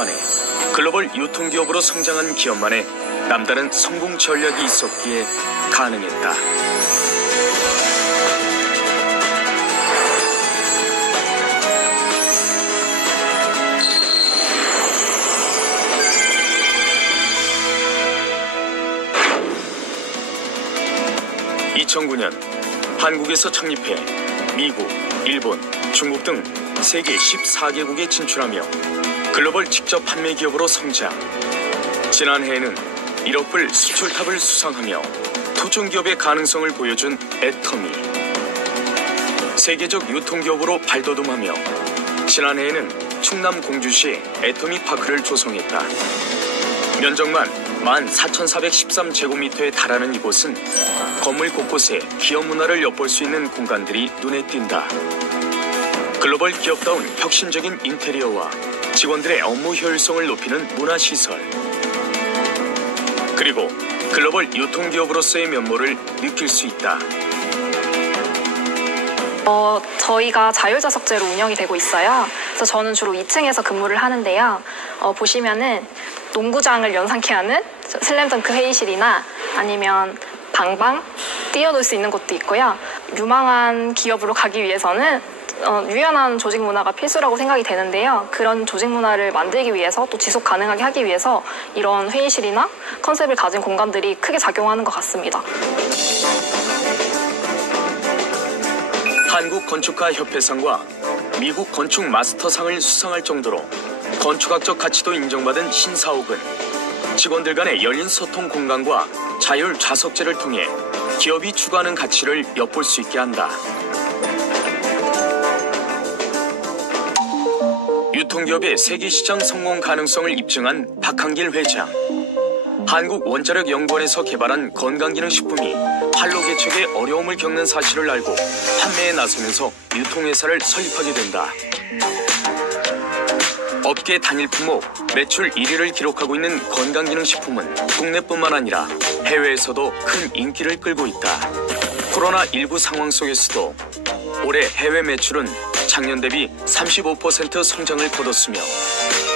만에 글로벌 유통기업으로 성장한 기업만의 남다른 성공 전략이 있었기에 가능했다. (2009년) 한국에서 창립해 미국, 일본, 중국 등 세계 14개국에 진출하며 글로벌 직접 판매 기업으로 성장. 지난해에는 1억 불 수출탑을 수상하며 토종기업의 가능성을 보여준 애터미. 세계적 유통기업으로 발돋움하며 지난해에는 충남 공주시에 애터미 파크를 조성했다. 면적만 14,413제곱미터에 달하는 이곳은 건물 곳곳에 기업 문화를 엿볼 수 있는 공간들이 눈에 띈다. 글로벌 기업다운 혁신적인 인테리어와 직원들의 업무 효율성을 높이는 문화시설, 그리고 글로벌 유통기업으로서의 면모를 느낄 수 있다. 저희가 자율좌석제로 운영이 되고 있어요. 그래서 저는 주로 2층에서 근무를 하는데요. 보시면은 농구장을 연상케 하는 슬램덩크 회의실이나 아니면 방방 뛰어놀 수 있는 곳도 있고요. 유망한 기업으로 가기 위해서는 유연한 조직 문화가 필수라고 생각이 되는데요. 그런 조직 문화를 만들기 위해서 또 지속 가능하게 하기 위해서 이런 회의실이나 컨셉을 가진 공간들이 크게 작용하는 것 같습니다. 한국건축가협회상과 미국 건축 마스터상을 수상할 정도로 건축학적 가치도 인정받은 신사옥은 직원들 간의 열린 소통 공간과 자율 좌석제를 통해 기업이 추구하는 가치를 엿볼 수 있게 한다. 유통기업의 세계시장 성공 가능성을 입증한 박한길 회장. 한국원자력연구원에서 개발한 건강기능식품이 판로 개척에 어려움을 겪는 사실을 알고 판매에 나서면서 유통회사를 설립하게 된다. 업계 단일 품목 매출 1위를 기록하고 있는 건강기능식품은 국내뿐만 아니라 해외에서도 큰 인기를 끌고 있다. 코로나19 상황 속에서도 올해 해외 매출은 작년 대비 35% 성장을 거뒀으며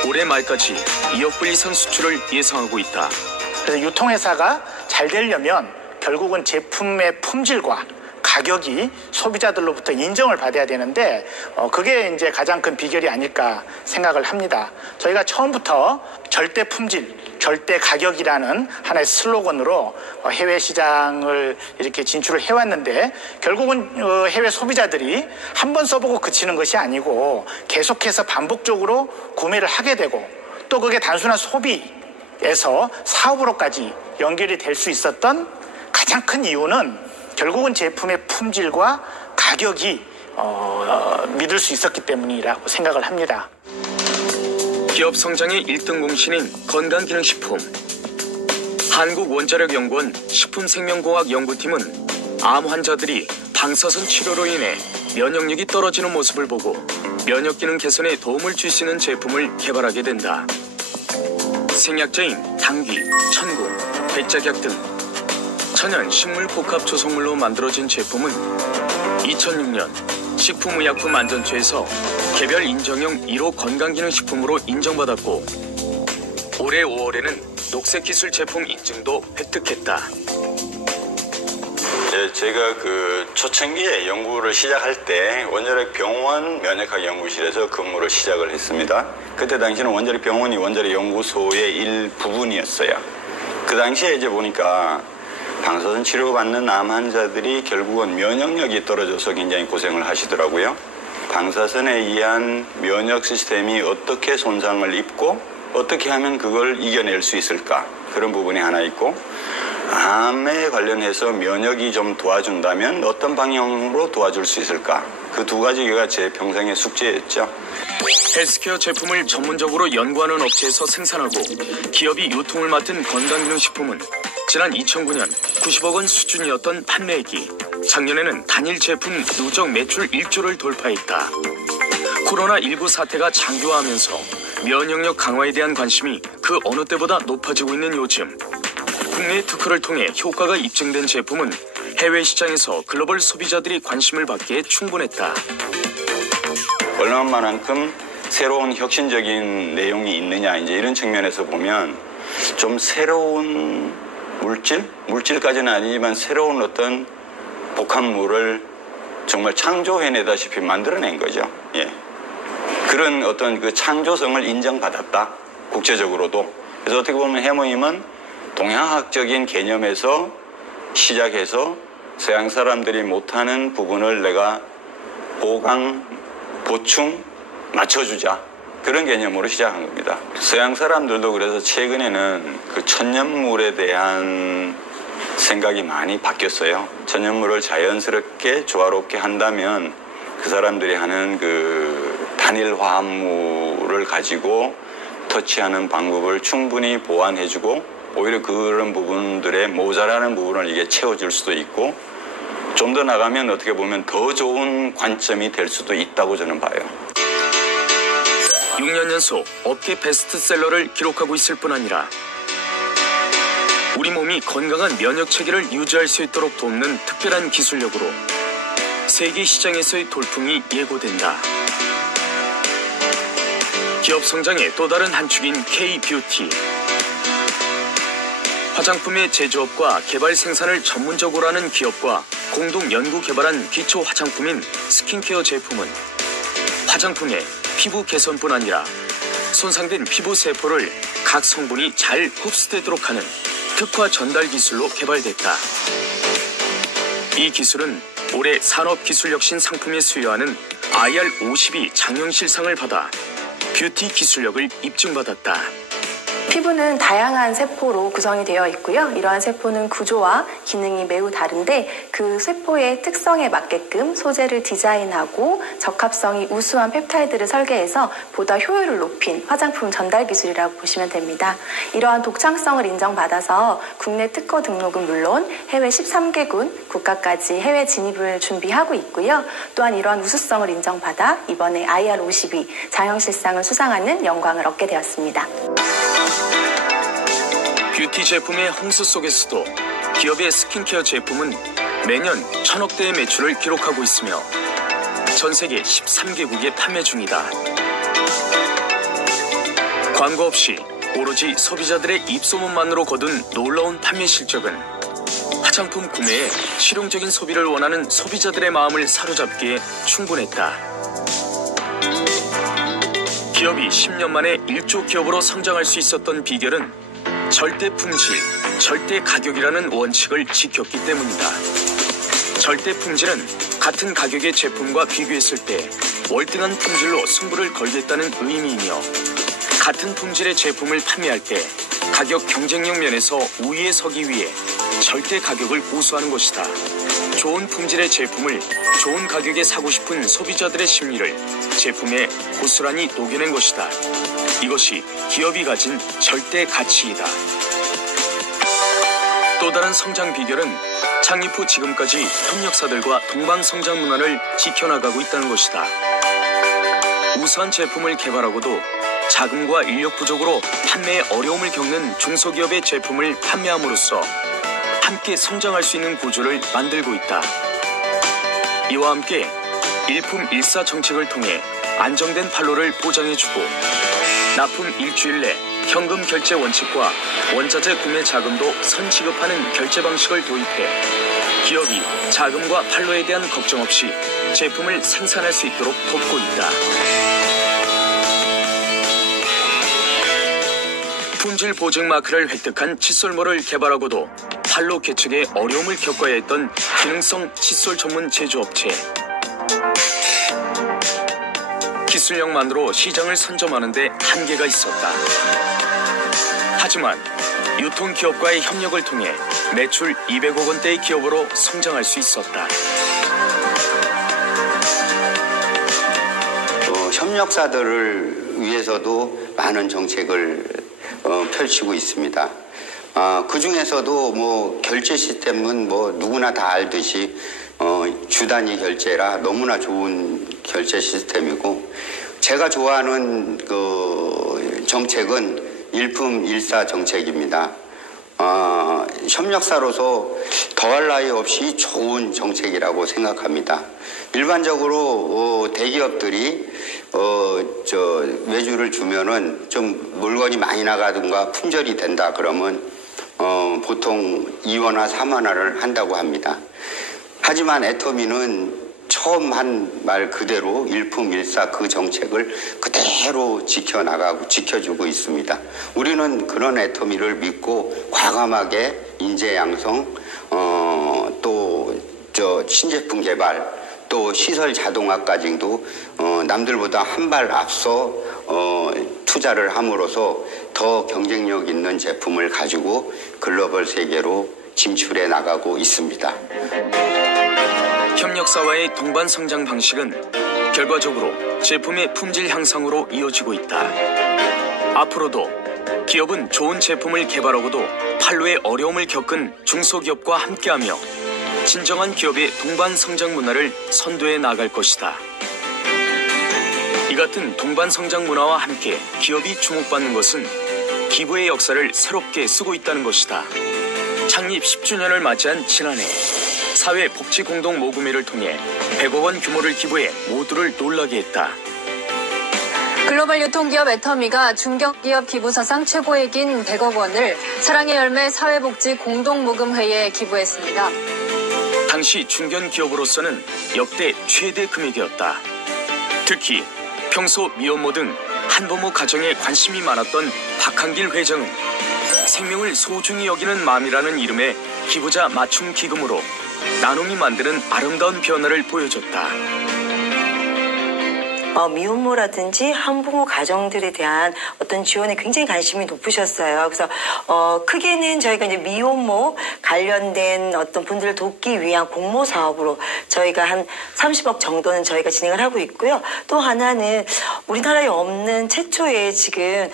올해 말까지 2억 불 이상 수출을 예상하고 있다. 그래서 유통회사가 잘 되려면 결국은 제품의 품질과 가격이 소비자들로부터 인정을 받아야 되는데 그게 이제 가장 큰 비결이 아닐까 생각을 합니다. 저희가 처음부터 절대 품질, 절대 가격이라는 하나의 슬로건으로 해외 시장을 이렇게 진출을 해왔는데 결국은 해외 소비자들이 한 번 써보고 그치는 것이 아니고 계속해서 반복적으로 구매를 하게 되고 또 그게 단순한 소비에서 사업으로까지 연결이 될 수 있었던 가장 큰 이유는 결국은 제품의 품질과 가격이 믿을 수 있었기 때문이라고 생각을 합니다. 기업 성장의 1등 공신인 건강기능식품. 한국원자력연구원 식품생명공학연구팀은 암 환자들이 방사선 치료로 인해 면역력이 떨어지는 모습을 보고 면역기능 개선에 도움을 줄 수 있는 제품을 개발하게 된다. 생약제인 당귀, 천궁, 백작약 등 천연 식물 복합 조성물로 만들어진 제품은 2006년 식품의약품안전처에서 개별 인정형 1호 건강기능식품으로 인정받았고 올해 5월에는 녹색기술 제품 인증도 획득했다. 제가 초창기에 연구를 시작할 때 원자력 병원 면역학 연구실에서 근무를 시작을 했습니다. 그때 당시는 원자력 병원이 원자력 연구소의 일부분이었어요. 그 당시에 이제 보니까 방사선 치료받는 암 환자들이 결국은 면역력이 떨어져서 굉장히 고생을 하시더라고요. 방사선에 의한 면역 시스템이 어떻게 손상을 입고 어떻게 하면 그걸 이겨낼 수 있을까, 그런 부분이 하나 있고, 암에 관련해서 면역이 좀 도와준다면 어떤 방향으로 도와줄 수 있을까, 그 두 가지가 제 평생의 숙제였죠. 헬스케어 제품을 전문적으로 연구하는 업체에서 생산하고 기업이 유통을 맡은 건강기능식품은 지난 2009년 90억 원 수준이었던 판매액이 작년에는 단일 제품 누적 매출 1조를 돌파했다. 코로나19 사태가 장기화하면서 면역력 강화에 대한 관심이 그 어느 때보다 높아지고 있는 요즘, 국내 특허를 통해 효과가 입증된 제품은 해외 시장에서 글로벌 소비자들이 관심을 받기에 충분했다. 얼마만큼 새로운 혁신적인 내용이 있느냐 이제 이런 측면에서 보면 좀 새로운 물질까지는 아니지만 새로운 어떤 복합물을 정말 창조해내다시피 만들어낸 거죠. 예. 그런 어떤 그 창조성을 인정받았다. 국제적으로도. 그래서 어떻게 보면 해모임은 동양학적인 개념에서 시작해서 서양 사람들이 못하는 부분을 내가 보강, 보충, 맞춰주자. 그런 개념으로 시작한 겁니다. 서양 사람들도 그래서 최근에는 그 천연물에 대한 생각이 많이 바뀌었어요. 천연물을 자연스럽게 조화롭게 한다면 그 사람들이 하는 그 단일 화합물을 가지고 터치하는 방법을 충분히 보완해주고 오히려 그런 부분들의 모자라는 부분을 이게 채워줄 수도 있고 좀 더 나가면 어떻게 보면 더 좋은 관점이 될 수도 있다고 저는 봐요. 6년 연속 업계 베스트셀러를 기록하고 있을 뿐 아니라 우리 몸이 건강한 면역 체계를 유지할 수 있도록 돕는 특별한 기술력으로 세계 시장에서의 돌풍이 예고된다. 기업 성장의 또 다른 한 축인 K-뷰티. 화장품의 제조업과 개발 생산을 전문적으로 하는 기업과 공동 연구 개발한 기초 화장품인 스킨케어 제품은 화장품의 피부 개선뿐 아니라 손상된 피부 세포를 각 성분이 잘 흡수되도록 하는 특화 전달 기술로 개발됐다. 이 기술은 올해 산업기술혁신 상품에 수여하는 IR52 장영실상을 받아 뷰티 기술력을 입증받았다. 피부는 다양한 세포로 구성이 되어 있고요. 이러한 세포는 구조와 기능이 매우 다른데 그 세포의 특성에 맞게끔 소재를 디자인하고 적합성이 우수한 펩타이드를 설계해서 보다 효율을 높인 화장품 전달 기술이라고 보시면 됩니다. 이러한 독창성을 인정받아서 국내 특허 등록은 물론 해외 13개국 국가까지 해외 진입을 준비하고 있고요. 또한 이러한 우수성을 인정받아 이번에 IR52 장영실상을 수상하는 영광을 얻게 되었습니다. 뷰티 제품의 홍수 속에서도 기업의 스킨케어 제품은 매년 1,000억 대의 매출을 기록하고 있으며 전 세계 13개국에 판매 중이다. 광고 없이 오로지 소비자들의 입소문만으로 거둔 놀라운 판매 실적은 화장품 구매에 실용적인 소비를 원하는 소비자들의 마음을 사로잡기에 충분했다. 기업이 10년 만에 1조 기업으로 성장할 수 있었던 비결은 절대 품질, 절대 가격이라는 원칙을 지켰기 때문이다. 절대 품질은 같은 가격의 제품과 비교했을 때 월등한 품질로 승부를 걸겠다는 의미이며 같은 품질의 제품을 판매할 때 가격 경쟁력 면에서 우위에 서기 위해 절대 가격을 고수하는 것이다. 좋은 품질의 제품을 좋은 가격에 사고 싶은 소비자들의 심리를 제품에 고스란히 녹여낸 것이다. 이것이 기업이 가진 절대 가치이다. 또 다른 성장 비결은 창립 후 지금까지 협력사들과 동방성장 문화를 지켜나가고 있다는 것이다. 우수한 제품을 개발하고도 자금과 인력 부족으로 판매에 어려움을 겪는 중소기업의 제품을 판매함으로써 함께 성장할 수 있는 구조를 만들고 있다. 이와 함께 일품일사 정책을 통해 안정된 판로를 보장해주고 납품 일주일 내 현금 결제 원칙과 원자재 구매 자금도 선지급하는 결제 방식을 도입해 기업이 자금과 판로에 대한 걱정 없이 제품을 생산할 수 있도록 돕고 있다. 품질 보증 마크를 획득한 칫솔모를 개발하고도 판로 개척에 어려움을 겪어야 했던 기능성 칫솔 전문 제조업체. 기술력만으로 시장을 선점하는 데 한계가 있었다. 하지만 유통기업과의 협력을 통해 매출 200억 원대의 기업으로 성장할 수 있었다. 협력사들을 위해서도 많은 정책을 펼치고 있습니다. 그 중에서도 뭐 결제 시스템은 뭐 누구나 다 알듯이 주단위 결제라 너무나 좋은 결제 시스템이고, 제가 좋아하는 그 정책은 일품일사 정책입니다. 협력사로서 더할 나위 없이 좋은 정책이라고 생각합니다. 일반적으로 대기업들이 외주를 주면은 좀 물건이 많이 나가든가 품절이 된다 그러면 보통 2원화, 3원화를 한다고 합니다. 하지만 애터미는 처음 한 말 그대로 일품일사 그 정책을 그대로 지켜나가고 지켜주고 있습니다. 우리는 그런 애터미를 믿고 과감하게 인재 양성, 또 신제품 개발, 또 시설 자동화까지도 남들보다 한 발 앞서 투자를 함으로써 더 경쟁력 있는 제품을 가지고 글로벌 세계로 진출해 나가고 있습니다. 협력사와의 동반 성장 방식은 결과적으로 제품의 품질 향상으로 이어지고 있다. 앞으로도 기업은 좋은 제품을 개발하고도 판로의 어려움을 겪은 중소기업과 함께하며 진정한 기업의 동반 성장 문화를 선도해 나갈 것이다. 이 같은 동반 성장 문화와 함께 기업이 주목받는 것은 기부의 역사를 새롭게 쓰고 있다는 것이다. 창립 10주년을 맞이한 지난해 사회복지공동모금회를 통해 100억 원 규모를 기부해 모두를 놀라게 했다. 글로벌 유통기업 애터미가 중견기업 기부 사상 최고액인 100억 원을 사랑의 열매 사회복지공동모금회에 기부했습니다. 당시 중견기업으로서는 역대 최대 금액이었다. 특히 평소 미혼모 등 한부모 가정에 관심이 많았던 박한길 회장은 생명을 소중히 여기는 마음이라는 이름의 기부자 맞춤 기금으로 나눔이 만드는 아름다운 변화를 보여줬다. 미혼모라든지 한부모 가정들에 대한 어떤 지원에 굉장히 관심이 높으셨어요. 그래서 크게는 저희가 이제 미혼모 관련된 어떤 분들을 돕기 위한 공모 사업으로 저희가 한 30억 정도는 저희가 진행을 하고 있고요. 또 하나는 우리나라에 없는 최초의 지금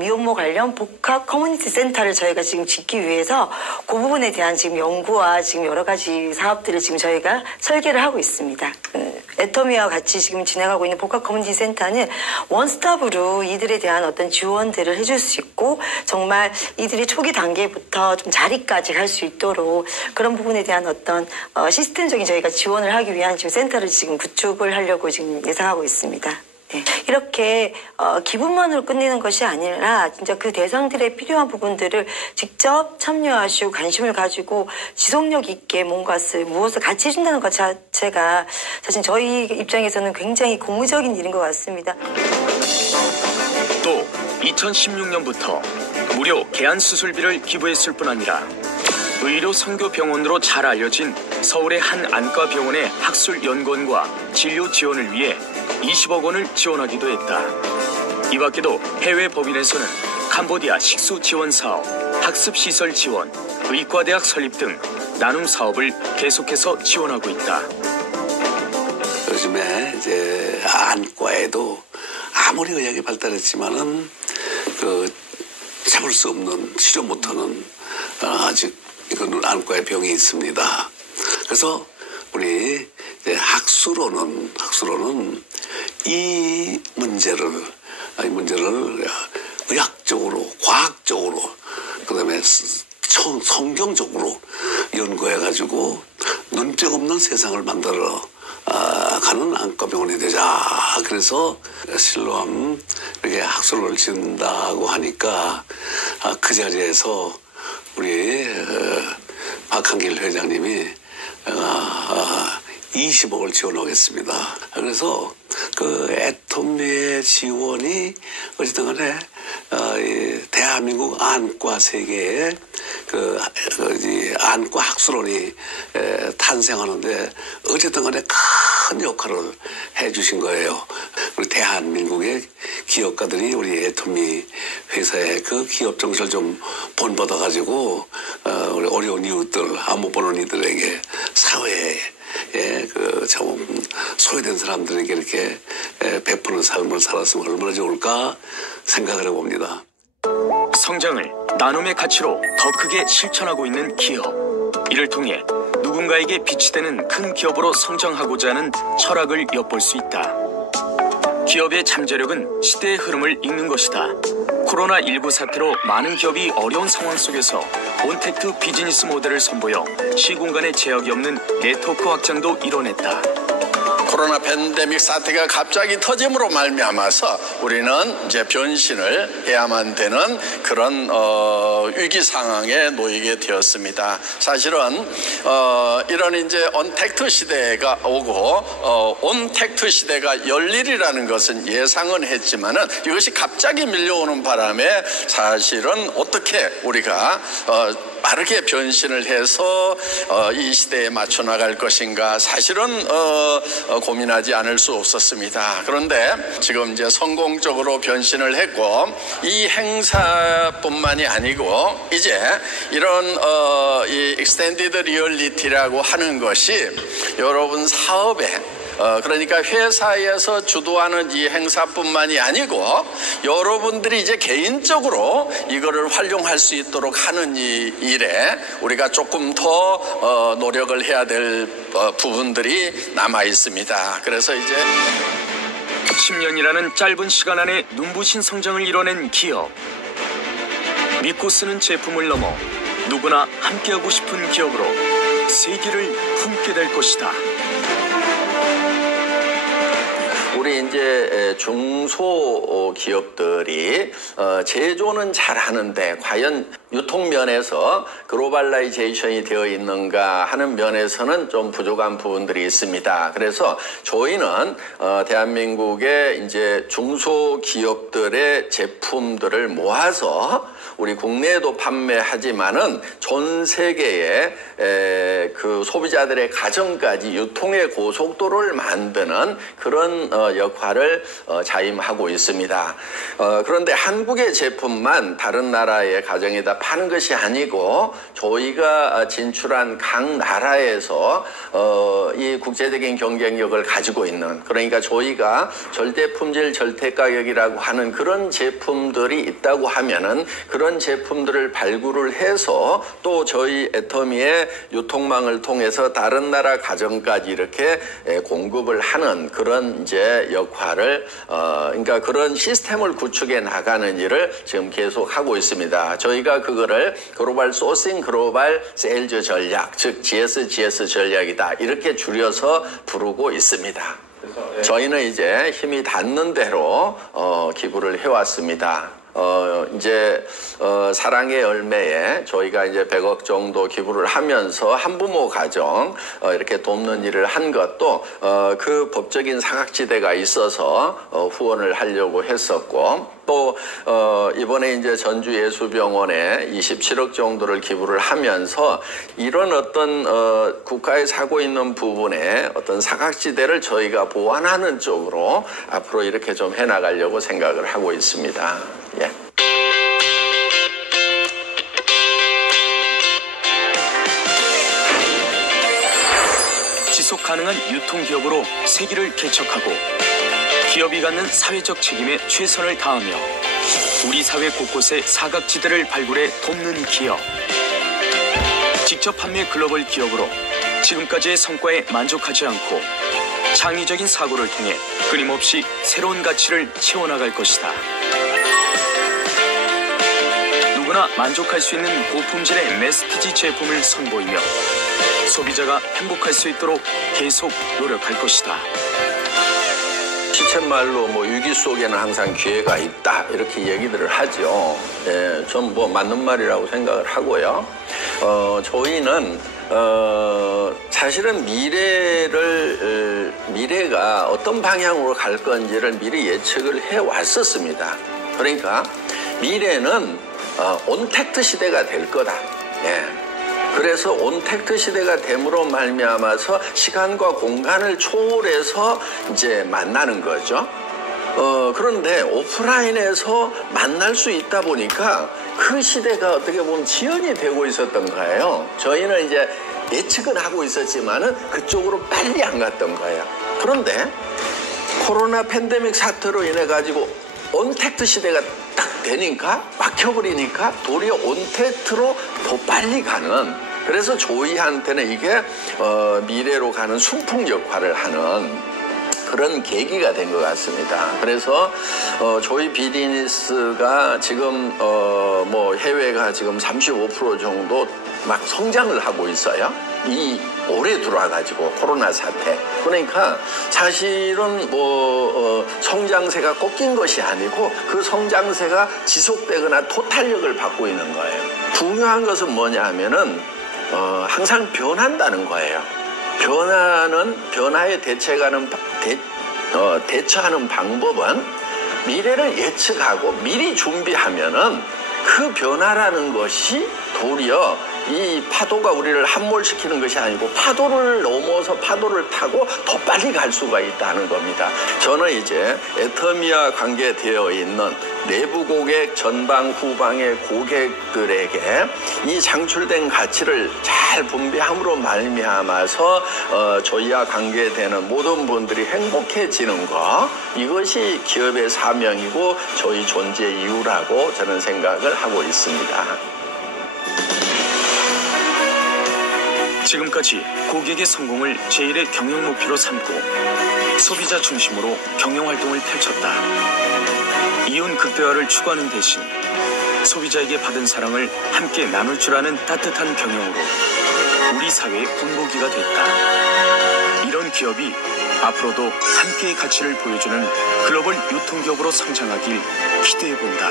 미혼모 관련 복합 커뮤니티 센터를 저희가 지금 짓기 위해서 그 부분에 대한 지금 연구와 지금 여러 가지 사업들을 지금 저희가 설계를 하고 있습니다. 애터미와 같이 지금 진행하고 있는 복합 커뮤니티 센터는 원스톱으로 이들에 대한 어떤 지원들을 해줄 수 있고 정말 이들이 초기 단계부터 좀 자리까지 갈 수 있도록 그런 부분에 대한 어떤 시스템적인 저희가 지원을 하기 위한 지금 센터를 지금 구축을 하려고 지금 예상하고 있습니다. 네. 이렇게 기부만으로 끝내는 것이 아니라 진짜 그 대상들의 필요한 부분들을 직접 참여하시고 관심을 가지고 지속력 있게 무엇을 같이 해준다는 것 자체가 사실 저희 입장에서는 굉장히 고무적인 일인 것 같습니다. 또 2016년부터 무료 개안 수술비를 기부했을 뿐 아니라 의료 선교병원으로 잘 알려진 서울의 한 안과병원의 학술연구원과 진료 지원을 위해 20억 원을 지원하기도 했다. 이 밖에도 해외 법인에서는 캄보디아 식수 지원 사업, 학습시설 지원, 의과대학 설립 등 나눔 사업을 계속해서 지원하고 있다. 요즘에 이제 안과에도 아무리 의학이 발달했지만은 잡을 수 없는 치료 못하는 아직 이건 안과의 병이 있습니다. 그래서 우리 이제 학술로는 이 문제를 의학적으로, 과학적으로, 그다음에 성경적으로 연구해가지고 눈병 없는 세상을 만들어 가는 안과병원이 되자. 그래서 실로암 이렇게 학술을 짓는다고 하니까 그 자리에서 우리 박한길 회장님이 20억을 지원하겠습니다. 그래서 그 애터미의 지원이 어쨌든 간에 대한민국 안과 세계에 안과 학술원이 탄생하는데 어쨌든 간에 큰 역할을 해주신 거예요. 우리 대한민국의 기업가들이 우리 애터미 회사의 그 기업 정신을 좀 본받아가지고 우리 어려운 이웃들, 안 못 보는 이들에게 사회에 참 소외된 사람들에게 이렇게 베푸는 삶을 살았으면 얼마나 좋을까 생각을 해봅니다. 성장을 나눔의 가치로 더 크게 실천하고 있는 기업. 이를 통해 누군가에게 빛이 되는 큰 기업으로 성장하고자 하는 철학을 엿볼 수 있다. 기업의 잠재력은 시대의 흐름을 읽는 것이다. 코로나19 사태로 많은 기업이 어려운 상황 속에서 온택트 비즈니스 모델을 선보여 시공간에 제약이 없는 네트워크 확장도 이뤄냈다. 코로나 팬데믹 사태가 갑자기 터짐으로 말미암아서 우리는 이제 변신을 해야만 되는 그런 위기 상황에 놓이게 되었습니다. 사실은 이런 이제 온택트 시대가 오고 온택트 시대가 열일이라는 것은 예상은 했지만은 이것이 갑자기 밀려오는 바람에 사실은 어떻게 우리가 빠르게 변신을 해서 이 시대에 맞춰 나갈 것인가 사실은 고민하지 않을 수 없었습니다. 그런데 지금 이제 성공적으로 변신을 했고 이 행사뿐만이 아니고 이제 이런 이 익스텐디드 리얼리티라고 하는 것이 여러분 사업에 그러니까 회사에서 주도하는 이 행사뿐만이 아니고 여러분들이 이제 개인적으로 이거를 활용할 수 있도록 하는 이 일에 우리가 조금 더 노력을 해야 될 부분들이 남아 있습니다. 그래서 이제 10년이라는 짧은 시간 안에 눈부신 성장을 이뤄낸 기업. 믿고 쓰는 제품을 넘어 누구나 함께하고 싶은 기업으로 세기를 품게 될 것이다. 우리 이제 중소기업들이 제조는 잘하는데 과연 유통 면에서 글로벌라이제이션이 되어 있는가 하는 면에서는 좀 부족한 부분들이 있습니다. 그래서 저희는 대한민국의 이제 중소기업들의 제품들을 모아서 우리 국내에도 판매하지만은 전 세계의 그 소비자들의 가정까지 유통의 고속도로를 만드는 그런 역할을 자임하고 있습니다. 그런데 한국의 제품만 다른 나라의 가정에다 파는 것이 아니고 저희가 진출한 각 나라에서 이 국제적인 경쟁력을 가지고 있는 그러니까 저희가 절대 품질 절대 가격이라고 하는 그런 제품들이 있다고 하면은 그런 제품들을 발굴을 해서 또 저희 애터미의 유통망을 통해서 다른 나라 가정까지 이렇게 공급을 하는 그런 이제 역할을 그러니까 그런 시스템을 구축해 나가는 일을 지금 계속 하고 있습니다. 저희가 그거를 글로벌 소싱 글로벌 세일즈 전략 즉 GSGS 전략이다 이렇게 줄여서 부르고 있습니다. 저희는 이제 힘이 닿는 대로 기부를 해왔습니다. 이제 사랑의 열매에 저희가 이제 100억 정도 기부를 하면서 한부모 가정 이렇게 돕는 일을 한 것도 그 법적인 사각지대가 있어서 후원을 하려고 했었고 또 이번에 이제 전주예수병원에 27억 정도를 기부를 하면서 이런 어떤 국가에 하고 있는 부분에 어떤 사각지대를 저희가 보완하는 쪽으로 앞으로 이렇게 좀 해나가려고 생각을 하고 있습니다. 예. 지속 가능한 유통기업으로 세기를 개척하고 기업이 갖는 사회적 책임에 최선을 다하며 우리 사회 곳곳에 사각지대를 발굴해 돕는 기업. 직접 판매 글로벌 기업으로 지금까지의 성과에 만족하지 않고 창의적인 사고를 통해 끊임없이 새로운 가치를 채워나갈 것이다. 누구나 만족할 수 있는 고품질의 메스티지 제품을 선보이며 소비자가 행복할 수 있도록 계속 노력할 것이다. 시쳇말로 뭐 위기 속에는 항상 기회가 있다 이렇게 얘기들을 하죠. 예, 전 뭐 맞는 말이라고 생각을 하고요. 저희는 사실은 미래가 어떤 방향으로 갈 건지를 미리 예측을 해 왔었습니다. 그러니까 미래는 온택트 시대가 될 거다. 예. 그래서 온택트 시대가 됨으로 말미암아서 시간과 공간을 초월해서 이제 만나는 거죠. 그런데 오프라인에서 만날 수 있다 보니까 그 시대가 어떻게 보면 지연이 되고 있었던 거예요. 저희는 이제 예측은 하고 있었지만은 그쪽으로 빨리 안 갔던 거예요. 그런데 코로나 팬데믹 사태로 인해 가지고 온택트 시대가 딱 되니까 막혀버리니까 도리어 온택트로 더 빨리 가는 그래서 저희한테는 이게 미래로 가는 순풍 역할을 하는 그런 계기가 된 것 같습니다. 그래서 조이 비즈니스가 지금 뭐 해외가 지금 35% 정도 막 성장을 하고 있어요. 이 올해 들어와가지고 코로나 사태. 그러니까 사실은 뭐 성장세가 꺾인 것이 아니고 그 성장세가 지속되거나 토탈력을 받고 있는 거예요. 중요한 것은 뭐냐 하면은 항상 변한다는 거예요. 변화에 대처하는 방법은 미래를 예측하고 미리 준비하면은 그 변화라는 것이 도리어 이 파도가 우리를 함몰시키는 것이 아니고 파도를 넘어서 파도를 타고 더 빨리 갈 수가 있다는 겁니다. 저는 이제 애터미와 관계되어 있는 내부 고객, 전방, 후방의 고객들에게 이 창출된 가치를 잘 분배함으로 말미암아서 저희와 관계되는 모든 분들이 행복해지는 것, 이것이 기업의 사명이고 저희 존재 이유라고 저는 생각을 하고 있습니다. 지금까지 고객의 성공을 제1의 경영 목표로 삼고 소비자 중심으로 경영 활동을 펼쳤다. 이윤 극대화를 추구하는 대신 소비자에게 받은 사랑을 함께 나눌 줄 아는 따뜻한 경영으로 우리 사회의 본보기가 됐다. 이런 기업이 앞으로도 함께의 가치를 보여주는 글로벌 유통기업으로 성장하길 기대해본다.